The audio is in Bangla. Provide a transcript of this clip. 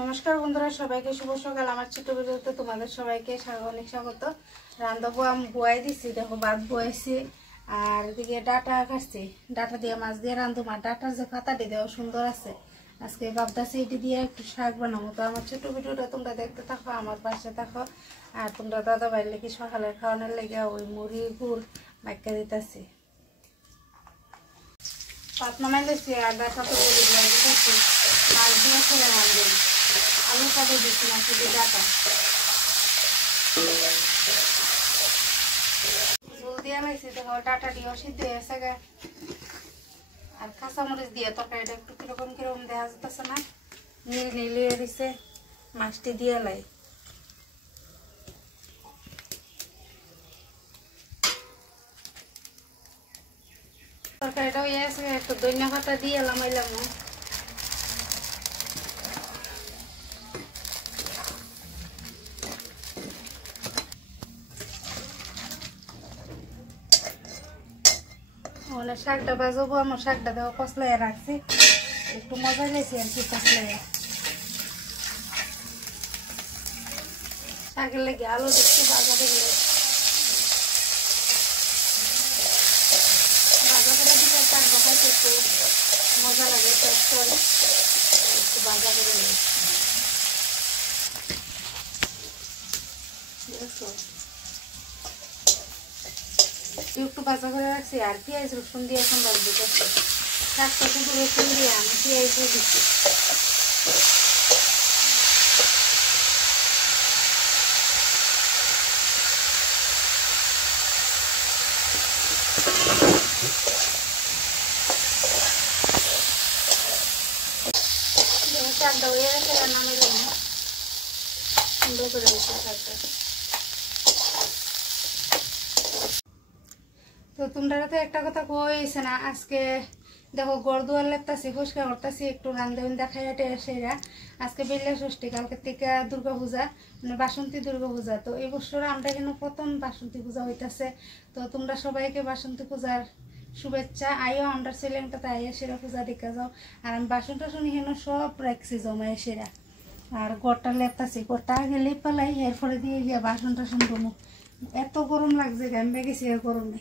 নমস্কার বন্ধুরা, সবাইকে শুভ সকাল। আমার ছোট ভিডিওতে তোমাদের সবাইকে অনেক স্বাগত। রান্নাবো আমি বয়াই দিছি, দেখো ভাত বয়াইছি আর এদিকে ডাটা কাটছি। ডাটা দিয়ে মাছ দিয়ে রান্ধবো। আর ডাটার যে পাতাটি দেওয়া সুন্দর আছে, আজকে ভাবতেছি এটি দিয়ে একটু শাক বানাবো। তো আমার ছোট ভিডিওটা তোমরা দেখতে থাকো, আমার পাশে থাকো। আর তোমরা দাদা ভাই লেগে সকালের খাওয়ানোর লেগে ওই মুড়ি গুড় মাইকা দিতেছি। ভাত নামাই দিচ্ছি আর ডাটা তো মুড়ি দিয়ে দিতেছি। মাছ দিয়ে ছেলে রান্ধবো। আলু কাটে দিচ্ছি না, শুধু ডাটা ঝোল দিয়ে লাগছি। দেখো ডাটা দিয়ে সিদ্ধ হয়েছে গা। আর কাঁচামরিচ দিয়ে তরকারিটা একটু কিরকম কিরকম দেখা যেতেছে না, নিয়ে দিছে। মাছটি দিয়ে লাই তরকারিটা হয়ে আছে। একটু ধনিয়া পাতা দিয়ে এলাম না। শাকটা বাজবো। আমার শাকটা দেখো কষলাই রাখছি, একটু মজা গেছি আর কি। কষলাই শাকের লেগে আলু দেখছি বাজারে গেলে বাজারে দিলে শাক দেখাইতে একটু মজা লাগে। একটু বাজা করে নিই। একটু বাজা করে রাখছি আর পেঁয়াজ রসুন দিয়ে এখন রাখবো। শাকটা শুধু রসুন দিয়ে আমি পেঁয়াজ দিয়ে দিচ্ছি। শাকটা হয়ে গেছে, নামাইলাম না, সুন্দর করে গেছে শাকটা। তো তোমরা তো একটা কথা কইছে না, আজকে দেখো গড় দুয়ার লেপতাছি, পরিষ্কার করতেছি, একটু রান্ধন দেখাই সেরা। আজকে বেলা ষষ্ঠী, কালকে থেকে দুর্গাপূজা, মানে বাসন্তী দুর্গাপূজা। তো এই বছর আমরা এখানে প্রথম বাসন্তী পূজা হইতেছে। তো তোমরা সবাইকে বাসন্তী পূজার শুভেচ্ছা। আইও আমরা ছেলেটাতে আইয়া সেরা পূজা দেখে যাও। আর আমি বাসন টাসন এখানে সব রাখছি জমায় সেরা। আর গড়টা লেপতাছি, গড়টা আগে লেপ পালাই, এরপরে দিয়ে গিয়ে বাসন টাসন ধরবো। এত গরম লাগছে, ঘামবে গেছি আর গরমে।